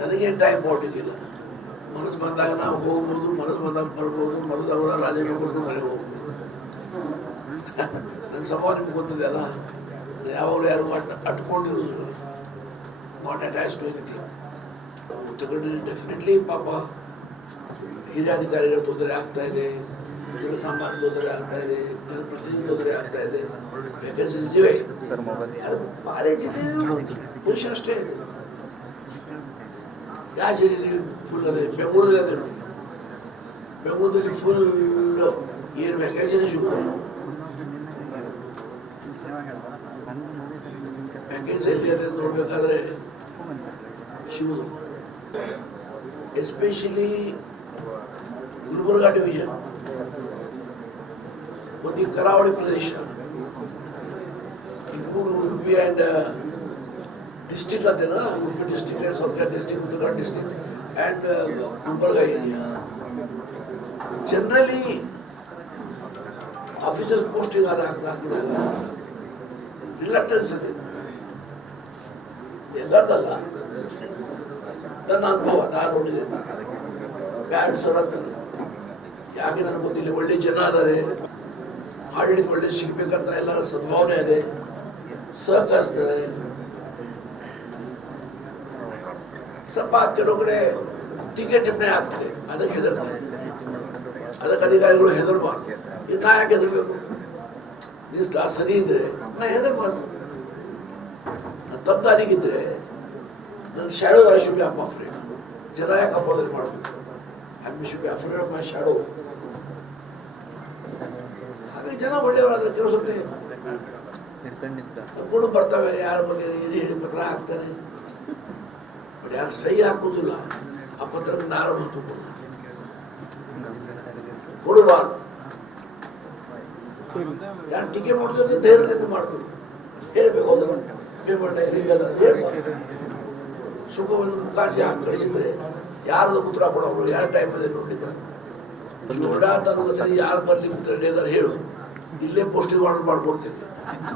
ನನಗೆ ಟೈಮ್ ಔಟಿಂಗಿಲ್ಲ. ಮನಸ್ಸು ಬಂದಾಗ ನಾವು ಹೋಗ್ಬೋದು, ಮನಸ್ಸು ಬಂದಾಗ ಬರ್ಬೋದು, ಮನಸ್ಸಾಗ ರಾಜೀನಾಮೆ ಮನೆ ಹೋಗ್ಬೋದು. ನನ್ನ ಸ್ವಭಾವ ನಿಮ್ಗೆ ಗೊತ್ತಿದೆ ಅಲ್ಲ, ಯಾವಾಗಲೂ ಯಾರು ಅಟ್ಕೊಂಡಿರೋದಿಲ್ಲ, ನಾಟ್ ಅಟ್ಯಾಚ್ ಟು ಎನಿಥಿಂಗ್. ತಗೊಂಡು ಡೆಫಿನೆಟ್ಲಿ ಪಾಪ ಹಿರಿಯ ಅಧಿಕಾರಿಗಳ ತೊಂದರೆ ಆಗ್ತಾ ಇದೆ, ಜನಸಾಮಾನ್ಯ ತೊಂದರೆ ಆಗ್ತಾ ಇದೆ, ಜನಪ್ರತಿನಿಧಿ ತೊಂದರೆ ಆಗ್ತಾ ಇದೆ, ವೇಕೆನ್ಸೀಸ್ ಇವೆ. ಅದು ಭಾರಿ ಪೊಸಿಷನ್ ಅಷ್ಟೇ ಇದೆ. ಯಾವ ಜಿಲ್ಲೆಯಲ್ಲಿ ಫುಲ್ ಅದೇ ಬೆಂಗಳೂರಲ್ಲಿ ಅದೇ ನೋಡಿ, ಬೆಂಗಳೂರಲ್ಲಿ ಫುಲ್ ಏನು ವೇಕೆನ್ಸಿನೇ ಸಿಗೋದು. ವೇಕೆನ್ಸಿ ಎಲ್ಲಿ ಅದೇ ನೋಡಬೇಕಾದ್ರೆ ಸಿಗೋದು. ಎಸ್ಪೆಷಲಿ ಗುಲ್ಬರ್ಗಾ ಡಿವಿಷನ್ ಮತ್ತು ಈ ಕರಾವಳಿ ಪ್ರದೇಶ, include Udupi and district ಅಂತೇನಾ, Udupi district and South Kannada district, Uttara district and Gulbarga area. Generally officers posting ಹಾಕಿದಾಗ ರಿಲಕ್ಟೆನ್ಸ್ ಇದೆ, ಎಲ್ಲರದಲ್ಲ, ನನ್ನ ಅನುಭವ ನಾನು ನೋಡಿದ್ದೇನೆ. ಬ್ಯಾಡ್ ಸರ್ ಅಂತ ಯಾಕೆ ನನಗೆ ಗೊತ್ತಿಲ್ಲ. ಒಳ್ಳೆ ಜನ ಆದರೆ ಆಡಳಿತ ಒಳ್ಳೆ ಸಿಗ್ಬೇಕಂತ ಎಲ್ಲರ ಸದ್ಭಾವನೆ ಇದೆ, ಸಹಕರಿಸ್ತಾರೆ. ಸ್ವಲ್ಪ ಕೆಲವು ಕಡೆ ಟಿಕೆಟ್ ಟಿಪ್ಪಣಿ ಆಗ್ತದೆ, ಅದಕ್ಕೆ ಹೆದರ್ತಾರೆ. ಅದಕ್ಕೆ ಅಧಿಕಾರಿಗಳು ಹೆದರ್ಬಾರ್ದು. ಈಗ ನಾ ಯಾಕೆ ಹೆದರ್ಬೇಕು? ನೀನು ಸರಿ ಇದ್ರೆ ನಾ ಹೆದರ್ಬಾರ್ದು. ನಾನು ತಪ್ಪು ದಾರಿಗಿದ್ರೆ ನನ್ನ shadow I should be afraid. ಜನ ಯಾಕೆ ಅಪೋಸಿಟ್ ಮಾಡಬೇಕು? I should be afraid of my shadow. ಹಾಗಾಗಿ ಜನ ಒಳ್ಳೆಯವರಾದ್ರೆ ಕೆಲವು ಸತಿ ಕೊಂಡು ಬರ್ತವೆ, ಯಾರ ಬಗ್ಗೆ ಏನು ಹೇಳಿ ಪತ್ರ ಹಾಕ್ತಾನೆ, ಬಟ್ ಯಾರು ಸಹಿ ಹಾಕೋದಿಲ್ಲ ಆ ಪತ್ರಕ್ಕೆ ನಾರ ಮಹತ್ವ ಕೊಡಬಾರ್ದು. ಯಾರು ಟೀಕೆ ಮಾಡ್ತಾರೆ ಧೈರ್ಯದಿಂದ ಮಾಡಬೇಕು, ಹೇಳಬೇಕು. ಅದನ್ನು ಪೇಮೆಂಟ್ ಹೇಳ್ಬಾರ್ದು. ಸುಖವನ್ನು ಮುಖಾಜಿ ಹಾಕಿ ಕಳಿಸಿದ್ರೆ ಯಾರ್ದು ಉತ್ತರ ಕೊಡೋರು, ಯಾರ ಟೈಮಲ್ಲಿ ನೋಡಿದ್ದಾರೆ. ಯಾರು ಬರ್ಲಿಕ್ಕೆ ಡೇದಾರ ಹೇಳು, ಇಲ್ಲೇ ಪೋಸ್ಟಿಂಗ್ ಆರ್ಡರ್ ಮಾಡ್ಕೊಡ್ತೀನಿ.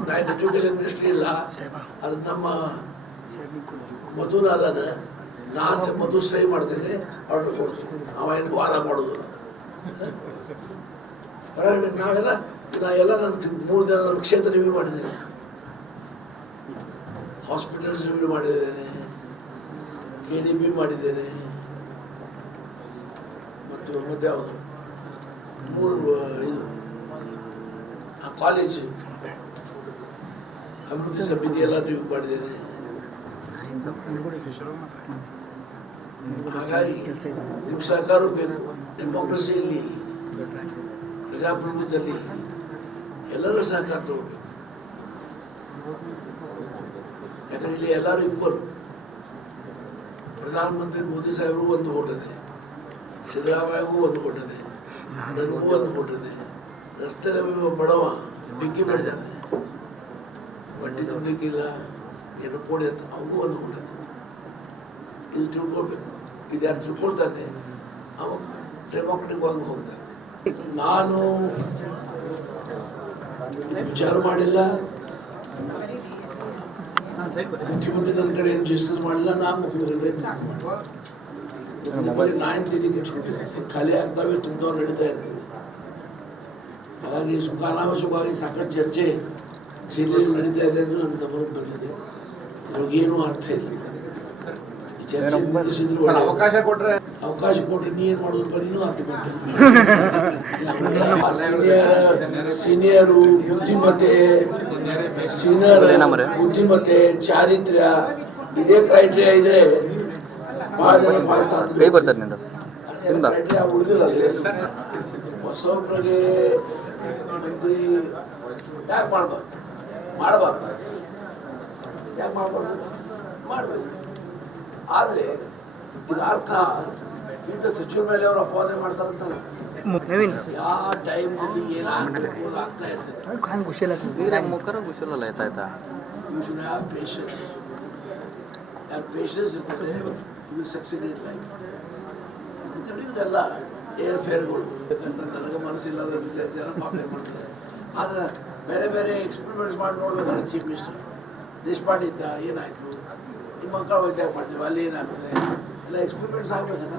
ನಾನು ಎಜುಕೇಶನ್ ಮಿನಿಸ್ಟ್ರಿ ಇಲ್ಲ, ಅದು ನಮ್ಮ ಮಧುನಾದನ ಮಧು ಸಹಿ ಮಾಡ್ತೇನೆ, ಆರ್ಡರ್ ಕೊಡ್ತೀನಿ. ಅವ ಏನು ವಾದ ಮಾಡೋದಿಲ್ಲ. ಹೊರಗಡೆ ನಾವೆಲ್ಲ ನನ್ನ 3 ದಿನ ನನ್ನ ಕ್ಷೇತ್ರ ರಿವ್ಯೂ ಮಾಡಿದ್ದೇನೆ, ಹಾಸ್ಪಿಟಲ್ಸ್ ರಿವ್ಯೂ ಮಾಡಿದ್ದೇನೆ, KDB ಮಾಡಿದ್ದೇನೆ, ಮತ್ತು ಮತ್ತೆ ಯಾವುದು 3 ಇದು ಕಾಲೇಜ್ ಅಭಿವೃದ್ಧಿ ಸಮಿತಿ ಎಲ್ಲ ರಿವ್ಯೂ ಮಾಡಿದ್ದೇನೆ. ಹಾಗಾಗಿ ನಿಮ್ಮ ಸಹಕಾರ ಬೇಕು. ಡೆಮೋಕ್ರಸಿಯಲ್ಲಿ, ಪ್ರಜಾಪ್ರಭುತ್ವದಲ್ಲಿ ಎಲ್ಲರ ಸಹಕಾರ ತಗೋಬೇಕು. ಯಾಕಂದ್ರೆ ಇಲ್ಲಿ ಎಲ್ಲರೂ ಇಕ್ವಲ್. ಪ್ರಧಾನಮಂತ್ರಿ ಮೋದಿ ಸಾಹೇಬ್ರಿಗೂ ಒಂದು ಓಟ್ ಇದೆ, ಸಿದ್ದರಾಮಯ್ಯಗೂ ಒಂದು ಓಟ್ ಇದೆ, ನನಗೂ ಒಂದು ಓಟ್ ಇದೆ. ರಸ್ತೆಯಲ್ಲಿ ಬಡವ ಬೆಂಕಿ ಮಾಡಿದ್ದಾನೆ, ಬಡ್ಡಿ ತುಂಬಲಿಕ್ಕಿಲ್ಲ, ಏನು ಕೋಡಿ ಅಂತ, ಅವನಿಗೂ ಒಂದು ಓಟ್ ಇದೆ. ಇದು ತಿಳ್ಕೊಳ್ಬೇಕು. ಇದು ಯಾರು ತಿಳ್ಕೊಳ್ತಾನೆ ಅವ ಡೆಮೋಕ್ರೆಟಿಕ್ ಆಗಿ ಹೋಗ್ತಾನೆ. ನಾನು ವಿಚಾರ ಮಾಡಿಲ್ಲ, ಮುಖ್ಯಮಂತ್ರಿ ನನ್ನ ಕಡೆ ಏನು ಜಸ್ಟಿಸ್ ಮಾಡಿಲ್ಲ, ನಾನು ಮುಖ್ಯಮಂತ್ರಿ ನಾನು ತಿಂದಿಗೆ ಇಟ್ಕೊಂಡಿದ್ದೆ. ಖಾಲಿ ಆಗ್ತಾವೆ, ತುಂಬಿದವ್ರು ನಡೀತಾ ಇರ್ತೀವಿ. ಹಾಗಾಗಿ ಅನಾವಶ್ಯಕವಾಗಿ ಸಾಕಷ್ಟು ಚರ್ಚೆ ಜಿಲ್ಲೆಯಲ್ಲಿ ನಡೀತಾ ಇದೆ ಎಂದು ನನ್ನ ಗಮನಕ್ಕೆ ಬಂದಿದೆ. ಇವಾಗೇನು ಅರ್ಥ ಇಲ್ಲ. ಈ ಚರ್ಚೆ ನಿಲ್ಲಿಸಿದ್ರು ಅವಕಾಶ ಕೊಟ್ಟರೆ ನೀ ಏನು ಮಾಡೋದು ಬರೀನೂ ಅರ್ಥ ಬಂದಿಲ್ಲ. ಸೀನಿಯರು ಬುದ್ಧಿಮತ್ತೆ ಚಾರಿತ್ರ್ಯ ಇದೇ ಕ್ರೈಟೀರಿಯಾ ಇದ್ರೆ ಬಹಳ ಜನ ಪಾಲಿಸ್ತಾರೆ. ಉಳಿದಿಲ್ಲ. ಹೊಸೊಬ್ಬರಿಗೆ ಮಂತ್ರಿ ಯಾಕೆ ಮಾಡಬಾರ್ದು? ಯಾಕೆ ಮಾಡಬೇಕು. ಆದರೆ ಇದು ಅರ್ಥ ಇಂಥ ಸಚಿವರ ಮೇಲೆ ಅವರು ಅಪಾದನೆ ಮಾಡ್ತಾರಂತಲ್ಲ. ಯಾವ ಟೈಮ್ನಲ್ಲಿ ಏನಾಗಬೇಕು ಅದು ಆಗ್ತಾ ಇರ್ತದೆ. You should have patience. ಯಾರು ಪೇಷನ್ಸ್ ಇರ್ತದೆ, you will succeed in life. ಇದೆಲ್ಲ ಏರ್ ಫೇರ್ಗಳು ಬೇಕಂತ ನನಗೆ ಮನಸ್ಸಿಲ್ಲದ ಜನ ಪಾಪೇರ್ ಮಾಡ್ತಾರೆ. ಆದರೆ ಬೇರೆ ಬೇರೆ ಎಕ್ಸ್ಪೆರಿಮೆಂಟ್ಸ್ ಮಾಡಿ ನೋಡ್ಬೇಕಲ್ಲ. ಚೀಫ್ ಮಿನಿಸ್ಟರ್ ದೇಶಪಾಂಡೆ ಇದ್ದ, ಏನಾಯಿತು? ನಿಮ್ಮ ಮಕ್ಕಳ ವೈದ್ಯ ಮಾಡ್ತೀವಿ ಅಲ್ಲಿ ಏನಾಗ್ತದೆ ಎಲ್ಲ ಎಕ್ಸ್ಪೆರಿಮೆಂಟ್ಸ್ ಆಗಬೇಕಲ್ಲ.